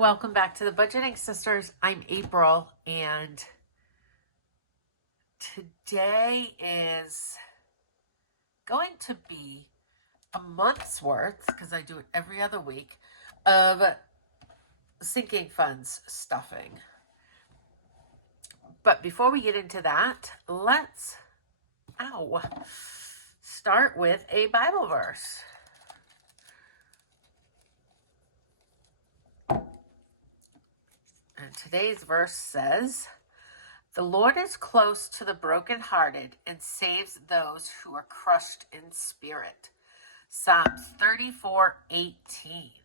Welcome back to the Budgeting Sisters. I'm April, and today is going to be a month's worth, because I do it every other week, of sinking funds stuffing. But before we get into that, let's start with a Bible verse. And today's verse says, "The Lord is close to the brokenhearted and saves those who are crushed in spirit." Psalms 34:18.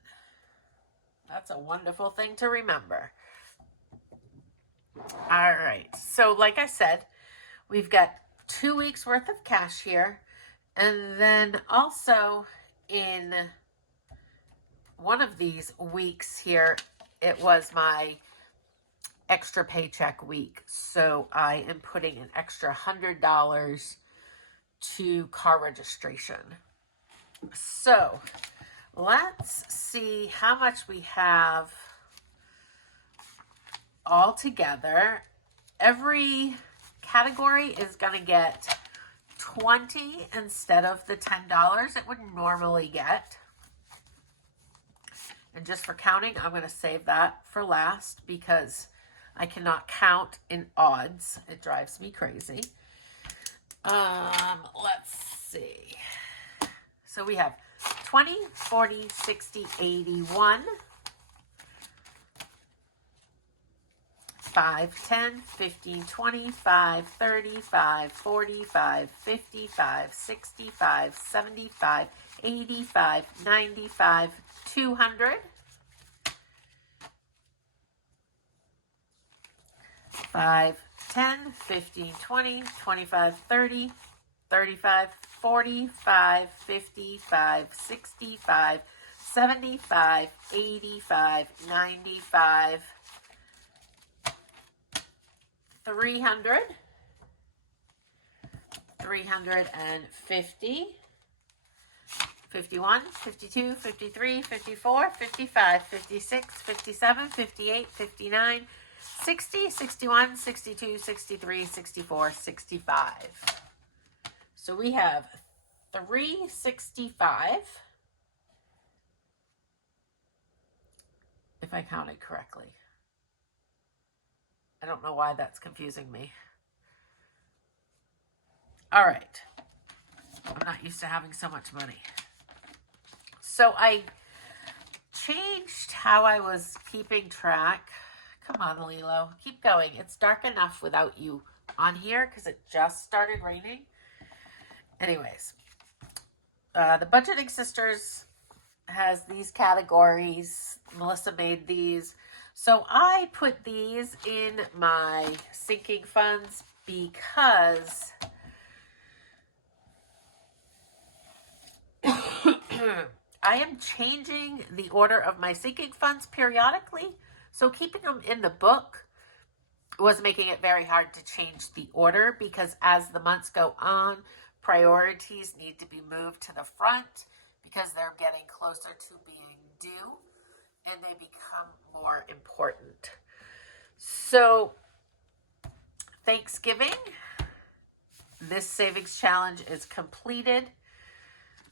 That's a wonderful thing to remember. All right. So like I said, we've got 2 weeks worth of cash here. And then also in one of these weeks here, it was my extra paycheck week. So I am putting an extra $100 to car registration. So let's see how much we have all together. Every category is going to get 20 instead of the $10 it would normally get. And just for counting, I'm going to save that for last because I cannot count in odds. It drives me crazy. Let's see. So we have 20, 40, 60, 81, 5, 10, 15, 25, 35, 45, 55, 65, 75, 85, 95, 200, 5, 10, 15, 20, 25, 30, 35, 45, 55, 65, 75, 85, 95, 300, 350, 51, 52, 53, 54, 55, 56, 57, 58, 59, 60, 61, 62, 63, 64, 65. So we have 365, if I counted correctly. I don't know why that's confusing me. All right. I'm not used to having so much money. So I changed how I was keeping track. Come on, Lilo. Keep going. It's dark enough without you on here because it just started raining. Anyways, the Budgeting Sisters has these categories. Melissa made these. So I put these in my sinking funds because I am changing the order of my sinking funds periodically. So keeping them in the book was making it very hard to change the order because as the months go on, priorities need to be moved to the front because they're getting closer to being due and they become more important. So Thanksgiving, this savings challenge is completed.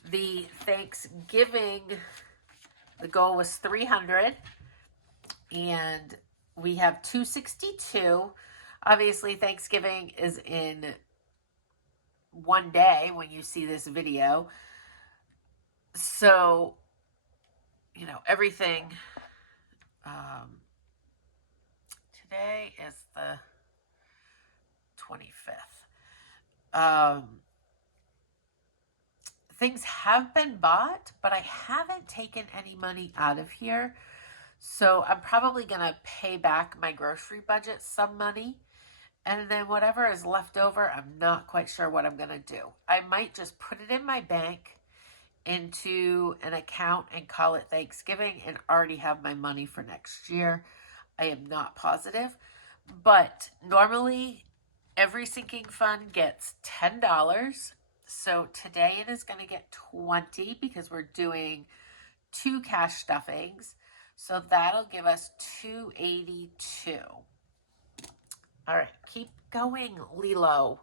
The Thanksgiving, the goal was 300 and we have 262. Obviously, Thanksgiving is in one day when you see this video. So, you know, everything. Today is the 25th. Things have been bought, but I haven't taken any money out of here. So I'm probably going to pay back my grocery budget some money. And then whatever is left over, I'm not quite sure what I'm going to do. I might just put it in my bank into an account and call it Thanksgiving and already have my money for next year. I am not positive. But normally, every sinking fund gets $10. So today it is going to get 20 because we're doing 2 cash stuffings. So that'll give us 282. All right, keep going, Lilo.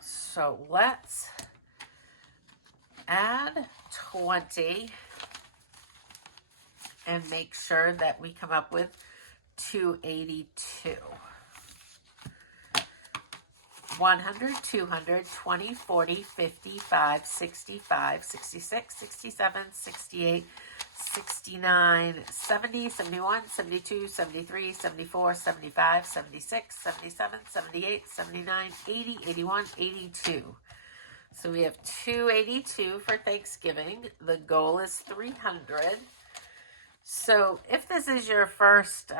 So let's add 20 and make sure that we come up with 282. 100, 200, 20, 40, 55, 65, 66, 67, 68, 69, 70, 71, 72, 73, 74, 75, 76, 77, 78, 79, 80, 81, 82. So we have 282 for Thanksgiving. The goal is 300. So if this is your first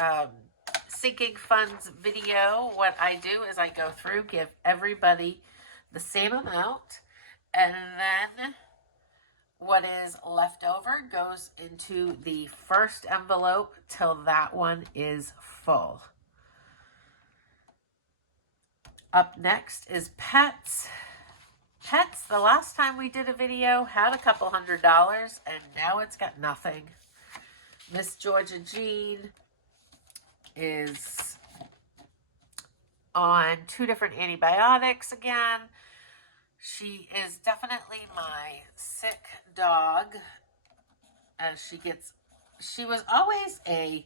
Sinking Funds video, what I do is I go through, give everybody the same amount, and then what is left over goes into the first envelope till that one is full. Up next is pets. Pets, the last time we did a video, had a couple $100, and now it's got nothing. Miss Georgia Jean is on 2 different antibiotics again. She is definitely my sick dog. As she was always a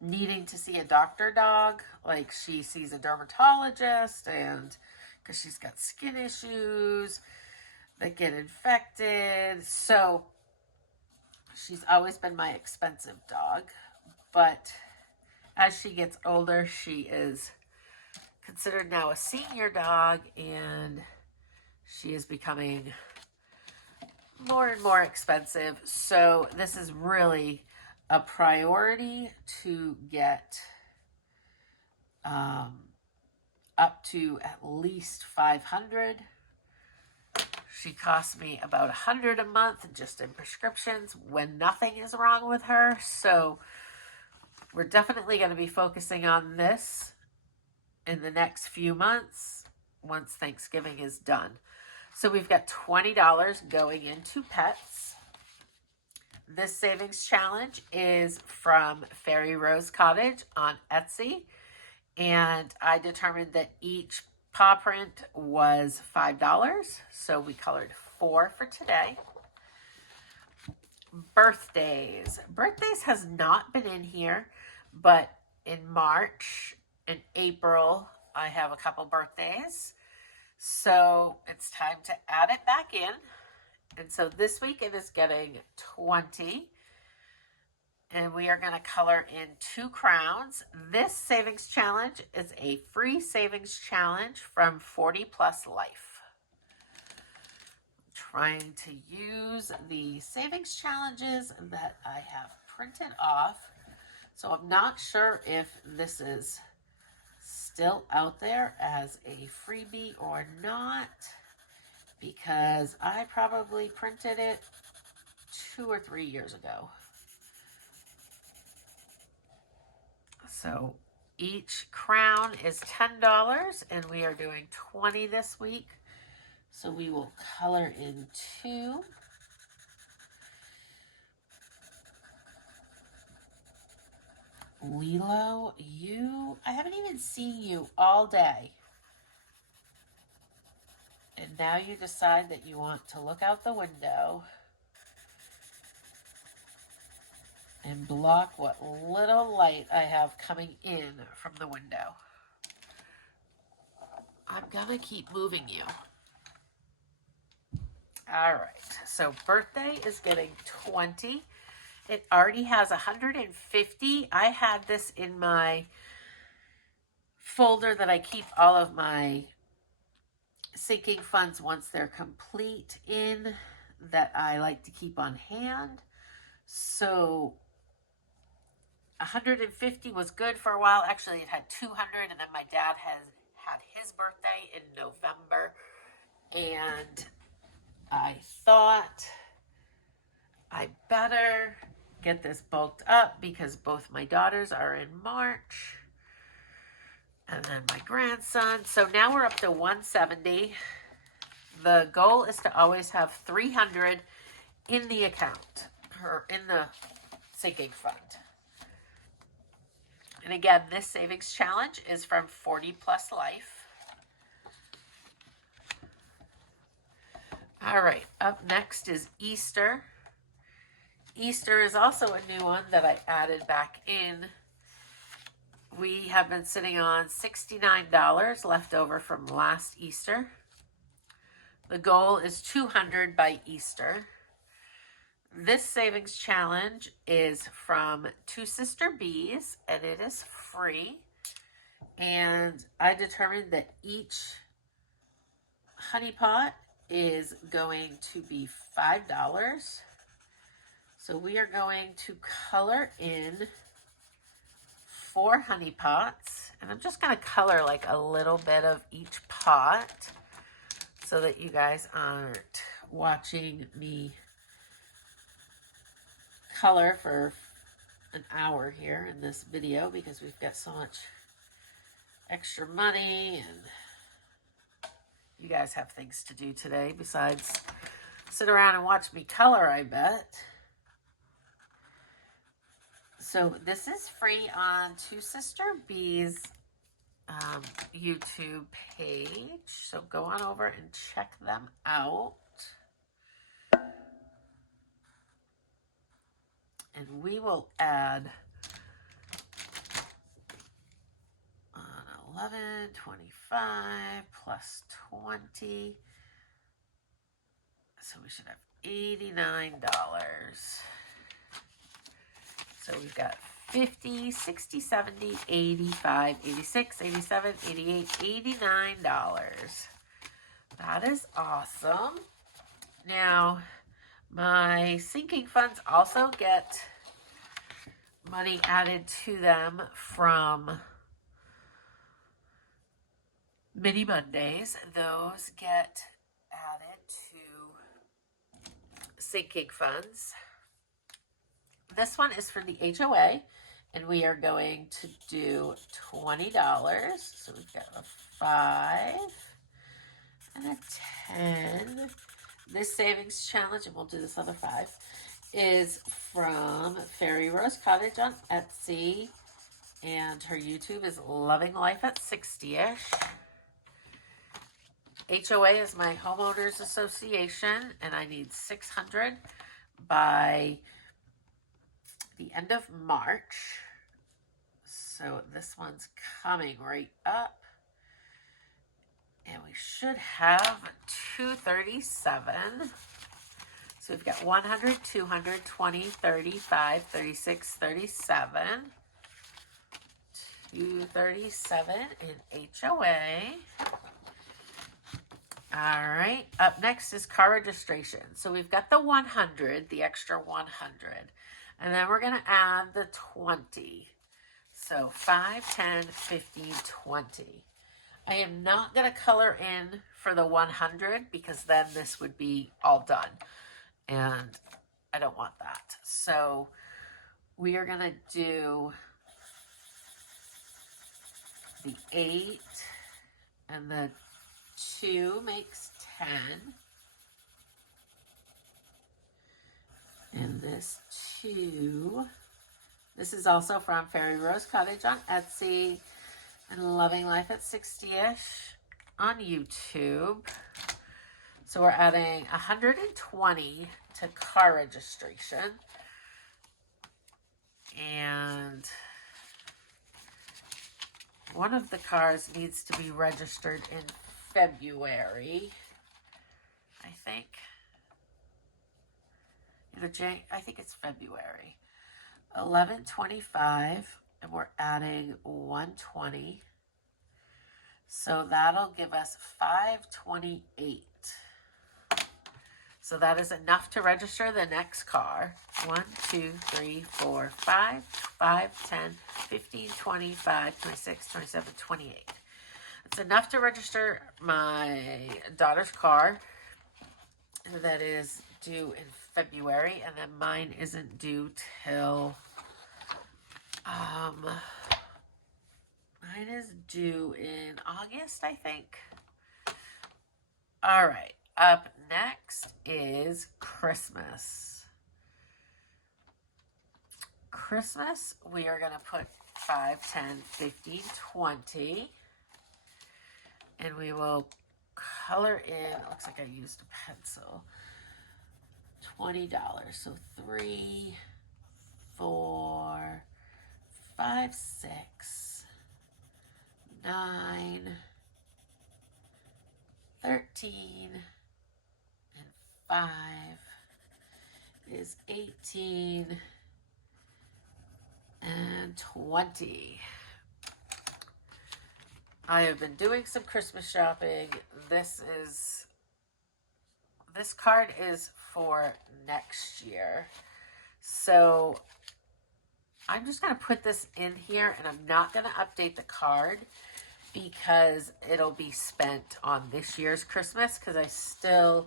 needing to see a doctor dog. Like, she sees a dermatologist, and because she's got skin issues that get infected. So she's always been my expensive dog, but as she gets older, she is considered now a senior dog, and she is becoming more and more expensive. So this is really a priority to get up to at least 500. She costs me about 100 a month just in prescriptions when nothing is wrong with her. So we're definitely going to be focusing on this in the next few months once Thanksgiving is done. So we've got $20 going into pets. This savings challenge is from Fairy Rose Cottage on Etsy. And I determined that each paw print was $5. So we colored 4 for today. Birthdays. Birthdays has not been in here, but in March and April, I have a couple birthdays. So it's time to add it back in. And so this week it is getting 20. And we are going to color in 2 crowns. This savings challenge is a free savings challenge from 40 Plus Life. I'm trying to use the savings challenges that I have printed off. So I'm not sure if this is still out there as a freebie or not, because I probably printed it 2 or 3 years ago. So each crown is $10, and we are doing 20 this week. So we will color in 2. Lilo, I haven't even seen you all day. And now you decide that you want to look out the window and block what little light I have coming in from the window. I'm gonna keep moving you. All right, so birthday is getting 20. It already has 150. I had this in my folder that I keep all of my sinking funds once they're complete in, that I like to keep on hand. So 150 was good for a while. Actually, it had 200, and then my dad had his birthday in November, and I thought I better get this bulked up because both my daughters are in March, and then my grandson. So now we're up to 170. The goal is to always have $300 in the account or in the sinking fund. And again, this savings challenge is from 40 Plus Life. All right, up next is Easter. Easter is also a new one that I added back in. We have been sitting on $69 left over from last Easter. The goal is $200 by Easter. This savings challenge is from Two Sister Bees, and it is free. And I determined that each honey pot is going to be $5. So we are going to color in 4 honey pots, and I'm just going to color like a little bit of each pot so that you guys aren't watching me color for an hour here in this video, because we've got so much extra money and you guys have things to do today besides sit around and watch me color, I bet. So this is free on Two Sister Bees YouTube page. So go on over and check them out. And we will add 11, 25 plus 20. So we should have $89. So we've got 50, 60, 70, 85, 86, 87, 88, $89. That is awesome. Now, my sinking funds also get money added to them from Mini Mondays. Those get added to sinking funds. This one is for the HOA, and we are going to do $20. So we've got a 5 and a 10. This savings challenge, and we'll do this other 5, is from Fairy Rose Cottage on Etsy, and her YouTube is Loving Life at 60ish. HOA is my homeowners association, and I need $600 by the end of March. So this one's coming right up. And we should have 237. So we've got 100, 200, 20, 35, 36, 37. 237 in HOA. All right, up next is car registration. So we've got the 100, the extra 100. And then we're going to add the 20. So 5, 10, 15, 20. I am not going to color in for the 100 because then this would be all done. And I don't want that. So we are going to do the 8 and the 2 makes 10. And this 2, this is also from Fairy Rose Cottage on Etsy and Loving Life at 60ish on YouTube. So we're adding 120 to car registration. And one of the cars needs to be registered in February, I think. I think it's February. 1125, and we're adding 120. So that'll give us 528. So that is enough to register the next car. 1, 2, 3, 4, 5, 5, 10, 15, 25, 26, 27, 28. It's enough to register my daughter's car that is due in February, and then mine isn't due till mine is due in August, I think. All right, up next is Christmas. Christmas, we are going to put 5, 10, 15, 20. And we will color in, it looks like I used a pencil, $20. So 3, 4, 5, 6, 9, 13, and 5 is 18, and 20. I have been doing some Christmas shopping. This card is for next year. So I'm just going to put this in here, and I'm not going to update the card because it'll be spent on this year's Christmas, because I still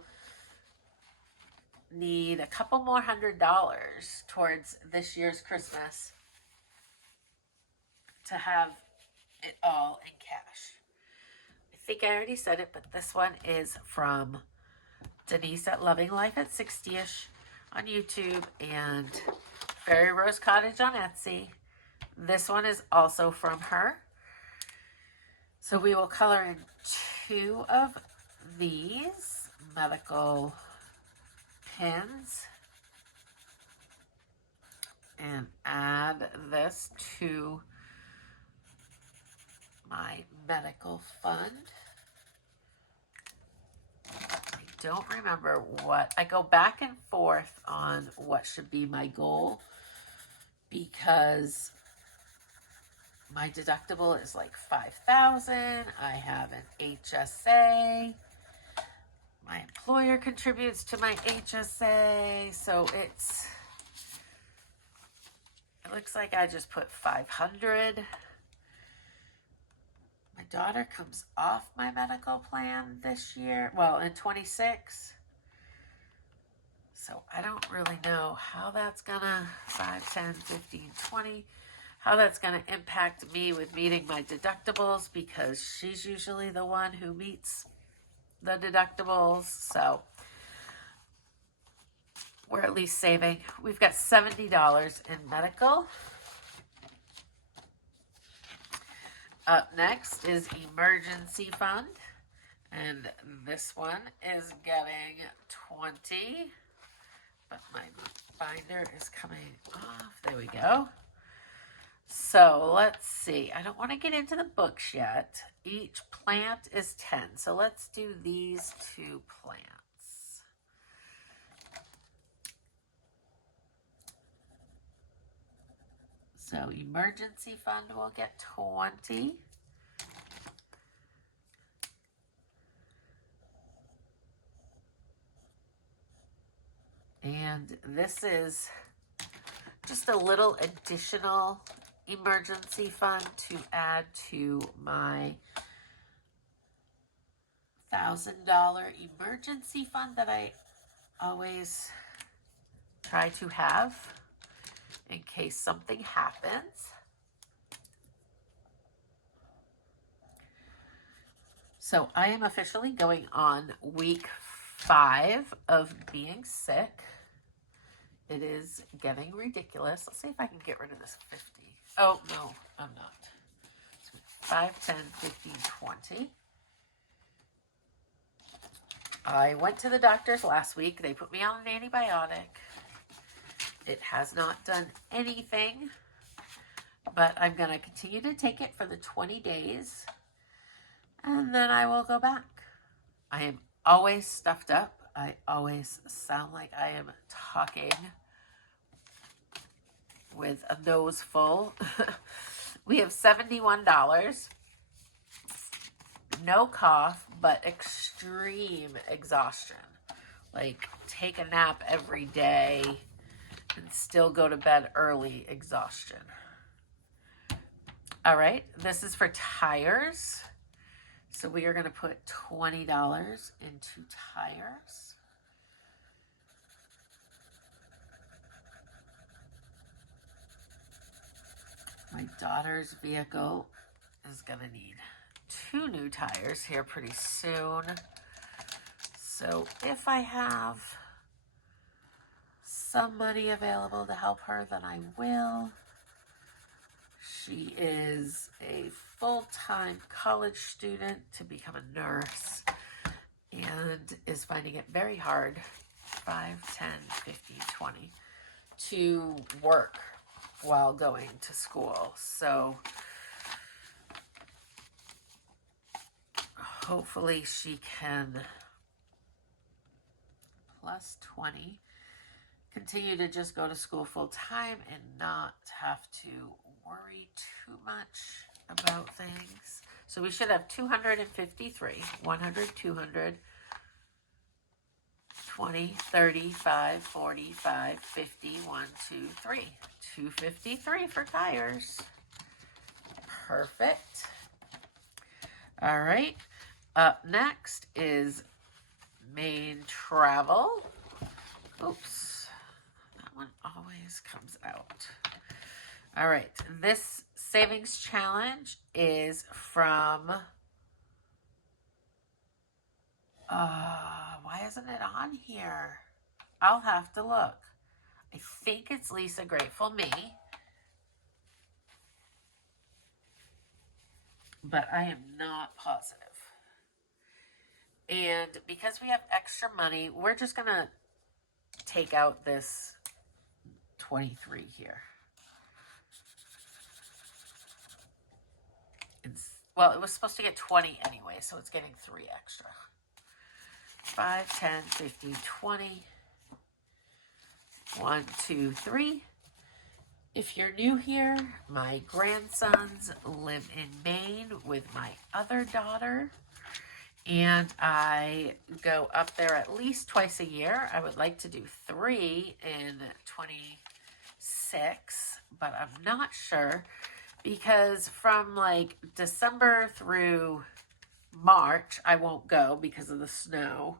need a couple more $100 towards this year's Christmas to have it all in cash. I think I already said it, but this one is from Denise at Loving Life at 60ish on YouTube and Fairy Rose Cottage on Etsy. This one is also from her. So we will color in 2 of these medical pins and add this to my medical fund. I don't remember what, I go back and forth on what should be my goal, because my deductible is like $5,000. I have an HSA. My employer contributes to my HSA, so it looks like I just put $500. My daughter comes off my medical plan this year, well, in 26. So I don't really know how that's gonna, 5, 10, 15, 20, how that's gonna impact me with meeting my deductibles, because she's usually the one who meets the deductibles. So we're at least saving. We've got $70 in medical. Up next is emergency fund, and this one is getting 20, but my binder is coming off. There we go. So let's see. I don't want to get into the books yet. Each plant is 10. So let's do these 2 plants. So emergency fund will get 20. And this is just a little additional emergency fund to add to my $1,000 emergency fund that I always try to have in case something happens. So I am officially going on week 5 of being sick. It is getting ridiculous. Let's see if I can get rid of this 50. Oh, no, I'm not. 5, 10, 15, 20. I went to the doctor's last week. They put me on an antibiotic. It has not done anything, but I'm going to continue to take it for the 20 days, and then I will go back. I am always stuffed up. I always sound like I am talking with a nose full. We have $71. No cough, but extreme exhaustion. Like, take a nap every day and still go to bed early exhaustion. All right, this is for tires. So we are going to put $20 into tires. My daughter's vehicle is going to need 2 new tires here pretty soon. So if I have somebody available to help her, then I will. She is a full-time college student to become a nurse and is finding it very hard, 5, 10, 15, 20, to work while going to school. So hopefully she can plus 20 continue to just go to school full time and not have to worry too much about things. So we should have 253, 100, 200, 20, 35, 45, 50, 1, 2, 3. 253 for tires. Perfect. All right. Up next is Maine Travel. Oops. That one always comes out. All right. This savings challenge is from... why isn't it on here? I'll have to look. I think it's Lisa Grateful Me. But I am not positive. And because we have extra money, we're just going to take out this 23 here. Well, it was supposed to get 20 anyway, so it's getting 3 extra. 5, 10, 15, 20. 1, 2, 3. If you're new here, my grandsons live in Maine with my other daughter. And I go up there at least twice a year. I would like to do 3 in 26, but I'm not sure. Because from like December through March, I won't go because of the snow.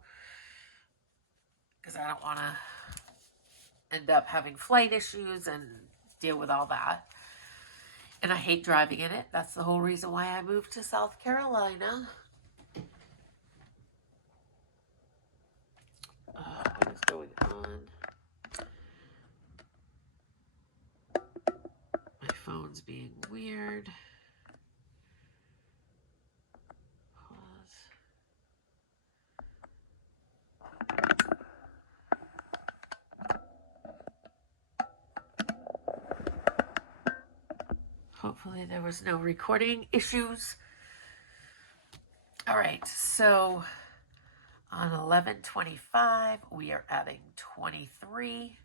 Because I don't want to end up having flight issues and deal with all that. And I hate driving in it. That's the whole reason why I moved to South Carolina. What is going on? My phone's being weird. Pause. Hopefully there was no recording issues. All right, so on 11/25, we are adding 23.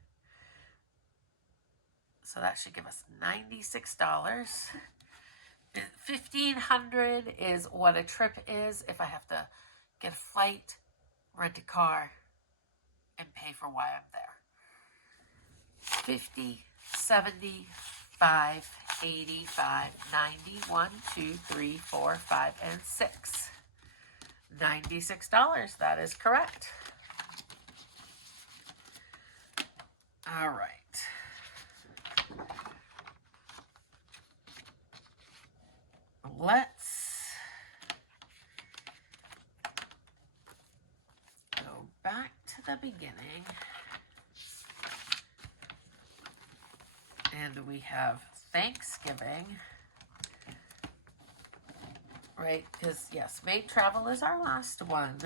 So that should give us $96. $1,500 is what a trip is if I have to get a flight, rent a car, and pay for why I'm there. 50, 75, 85, 90, 1, 2, 3, 4, 5, and 6. $96. That is correct. All right. Let's go back to the beginning. And we have Thanksgiving. Right, because yes, Maine Travel is our last one.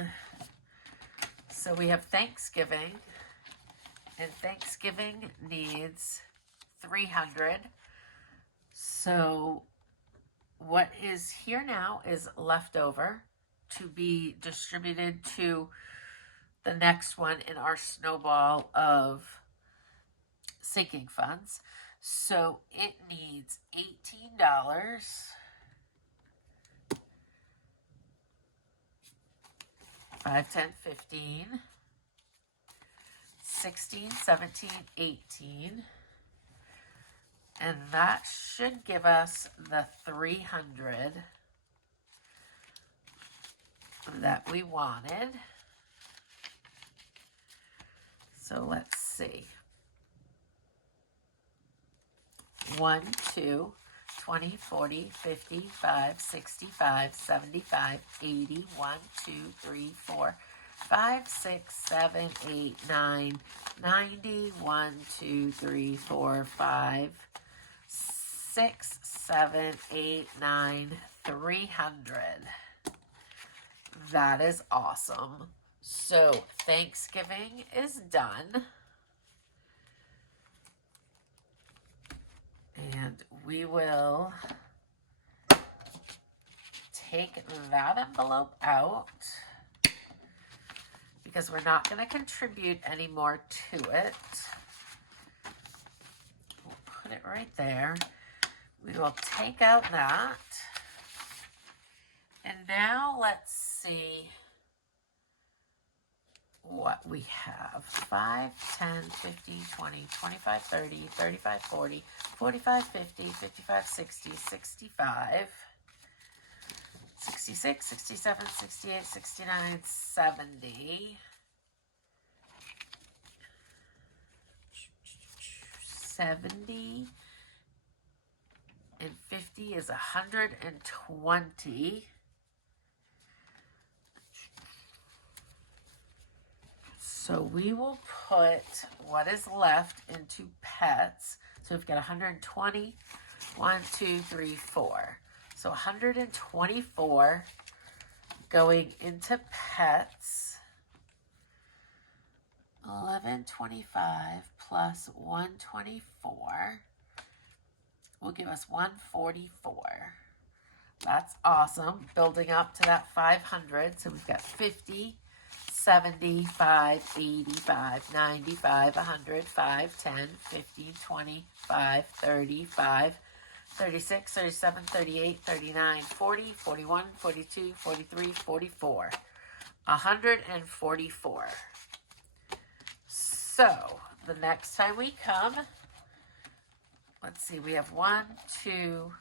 So we have Thanksgiving. And Thanksgiving needs 300. So what is here now is leftover to be distributed to the next one in our snowball of sinking funds. So it needs $18. 5, 10, 15, 16, 17, 18. And that should give us the 300 that we wanted. So let's see. 1, 2, 20, 40, 55, 65, 75, 80, 1, 2, 3, 4, 5, 6, 7, 8, 9, 90, 1, 2, 3, 4, 5, 6, 7, 8, 9, 300. That is awesome. So Thanksgiving is done. And we will take that envelope out because we're not going to contribute any more to it. We'll put it right there. We will take out that. And now let's see what we have. 5, 10, 50, 20, 25, 30, 35, 40, 45, 50, 55, 60, 65, 66, 67, 68, 69, 70, 70, and 50 is 120. So we will put what is left into pets. So we've got 120, 1, 2, 3, 4. So 124 going into pets. 1125 plus 124 will give us 144. That's awesome. Building up to that 500. So we've got 50, 75, 85, 95, 100, 5, 10, 15, 20, 5, 35, 36, 37, 38, 39, 40, 41, 42, 43, 44. 144. So, the next time we come, let's see, we have 1, 2,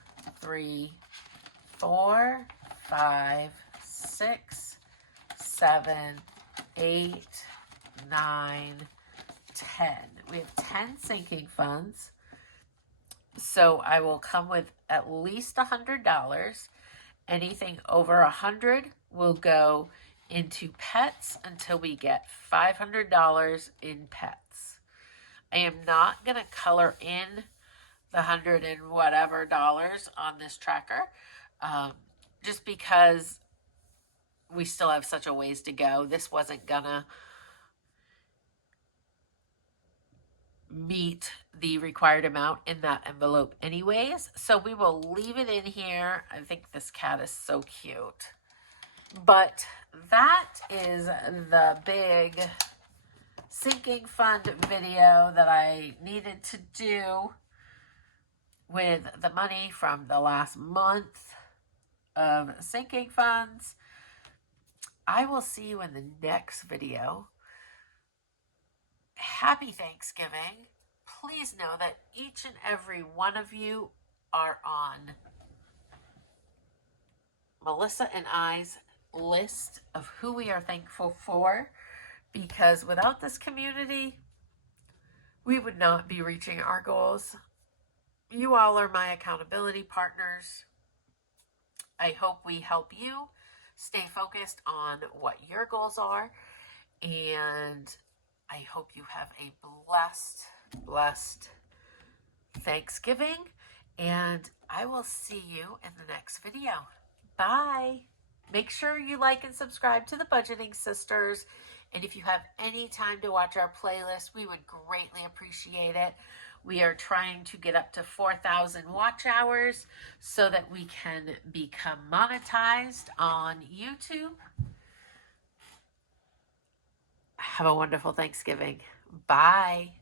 3, 4, 5, 6, 7, 8, 9, 10. We have 10 sinking funds. So I will come with at least $100. Anything over 100 will go into pets until we get $500 in pets. I am not going to color in the 100 and whatever dollars on this tracker, just because we still have such a ways to go. This wasn't gonna meet the required amount in that envelope anyways, so we will leave it in here. I think this cat is so cute. But that is the big sinking fund video that I needed to do with the money from the last month of sinking funds. I will see you in the next video. Happy Thanksgiving. Please know that each and every one of you are on Melissa and I's list of who we are thankful for, because without this community, we would not be reaching our goals. You all are my accountability partners. I hope we help you stay focused on what your goals are, and I hope you have a blessed Thanksgiving, and I will see you in the next video. Bye. Make sure you like and subscribe to the Budgeting Sisters, and if you have any time to watch our playlist, we would greatly appreciate it. We are trying to get up to 4,000 watch hours so that we can become monetized on YouTube. Have a wonderful Thanksgiving. Bye.